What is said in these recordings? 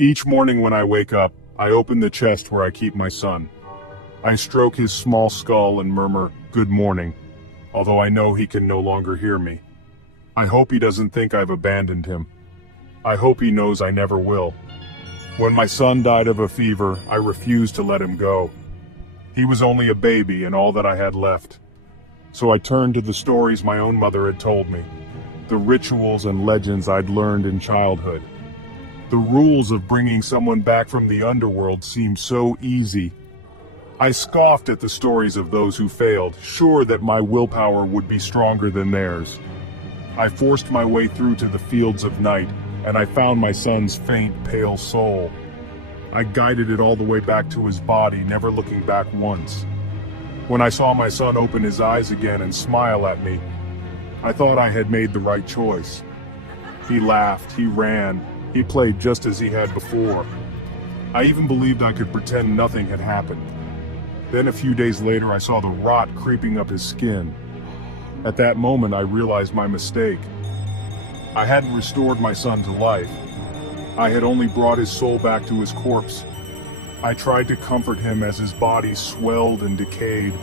Each morning when I wake up, I open the chest where I keep my son. I stroke his small skull and murmur, "Good morning," although I know he can no longer hear me. I hope he doesn't think I've abandoned him. I hope he knows I never will. When my son died of a fever, I refused to let him go. He was only a baby and all that I had left. So I turned to the stories my own mother had told me, the rituals and legends I'd learned in childhood. The rules of bringing someone back from the underworld seemed so easy. I scoffed at the stories of those who failed, sure that my willpower would be stronger than theirs. I forced my way through to the fields of night, and I found my son's faint, pale soul. I guided it all the way back to his body, never looking back once. When I saw my son open his eyes again and smile at me, I thought I had made the right choice. He laughed, he ran, he played just as he had before. I even believed I could pretend nothing had happened. Then a few days later I saw the rot creeping up his skin. At that moment I realized my mistake. I hadn't restored my son to life. I had only brought his soul back to his corpse. I tried to comfort him as his body swelled and decayed.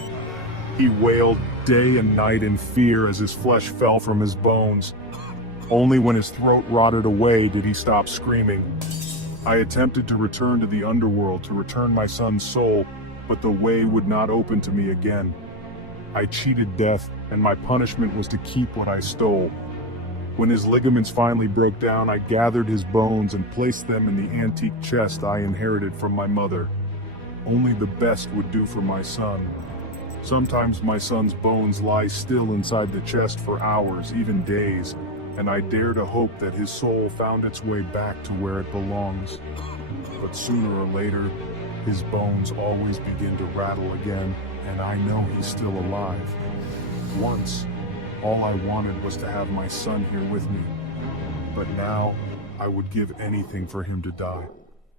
He wailed day and night in fear as his flesh fell from his bones. Only when his throat rotted away did he stop screaming. I attempted to return to the underworld to return my son's soul, but the way would not open to me again. I cheated death, and my punishment was to keep what I stole. When his ligaments finally broke down, I gathered his bones and placed them in the antique chest I inherited from my mother. Only the best would do for my son. Sometimes my son's bones lie still inside the chest for hours, even days, and I dare to hope that his soul found its way back to where it belongs. But sooner or later, his bones always begin to rattle again, and I know he's still alive. Once, all I wanted was to have my son here with me, but now I would give anything for him to die.